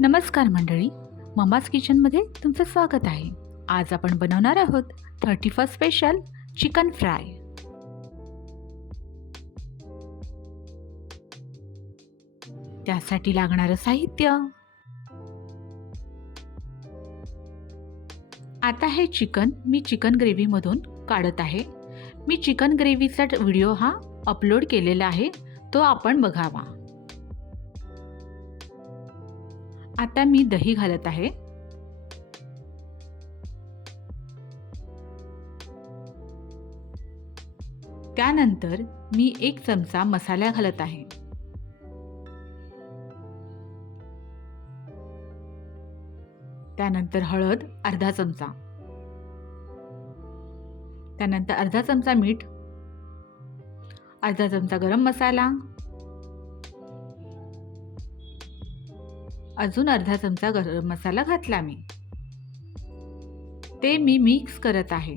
नमस्कार मंडळी, मम्माज किचनमध्ये तुमचं स्वागत आहे. आज आपण बनवणार आहोत 31 स्पेशल चिकन फ्राय. त्यासाठी लागणारं साहित्य. आता हे चिकन मी चिकन ग्रेव्हीमधून काढत आहे. मी चिकन ग्रेव्हीचा व्हिडिओ हा अपलोड केलेला आहे, तो आपण बघावा. आता मी दही घालत आहे. त्यानंतर मी 1 चमचा मसाला घालत आहे. त्यानंतर हळद अर्धा चमचा, त्यानंतर अर्धा चमचा मीठ, अर्धा चमचा गरम मसाला, अजून अर्धा चमचा गरम मसाला घातला मी. ते मी मिक्स करत आहे.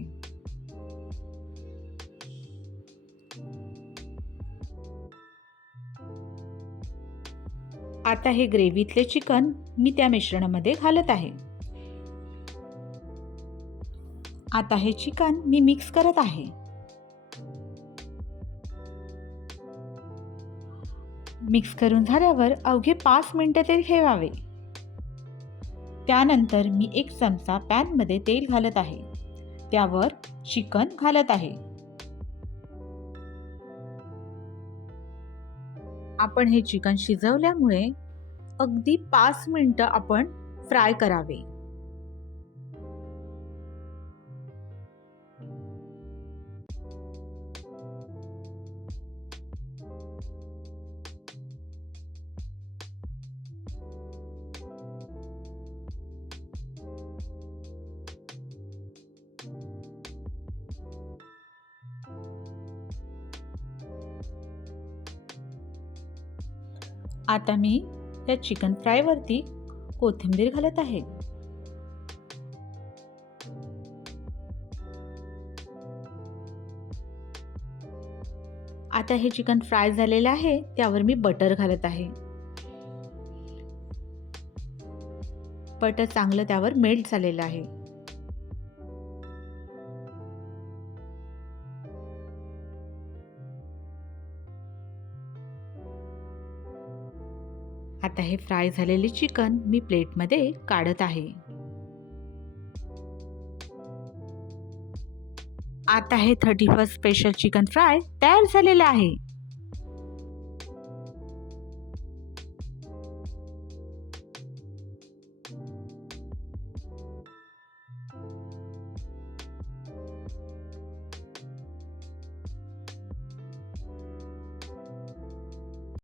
आता हे ग्रेव्हीतले चिकन मी त्या मिश्रणामध्ये घालत आहे. आता हे चिकन मी मिक्स करत आहे. मिक्स करून झाल्यावर अवघे 5 मिनिटे ते ठेवावे. त्यानंतर मी 1 चमचा पॅनमध्ये तेल घालत आहे. त्यावर चिकन घालत आहे. आपण हे चिकन शिजवल्यामुळे अगदी 5 मिनिटं आपण फ्राय करावे. आता मी या चिकन फ्रायवरती कोथिंबीर घालत आहे. आता हे चिकन फ्राय झालेलं आहे, त्यावर मी बटर घालत आहे. बटर चांगलं त्यावर मेल्ट झालेलं आहे. आता हे फ्राय झालेले चिकन मी प्लेटमध्ये काढत आहे. आता हे 31 स्पेशल चिकन फ्राय तयार झालेलं आहे.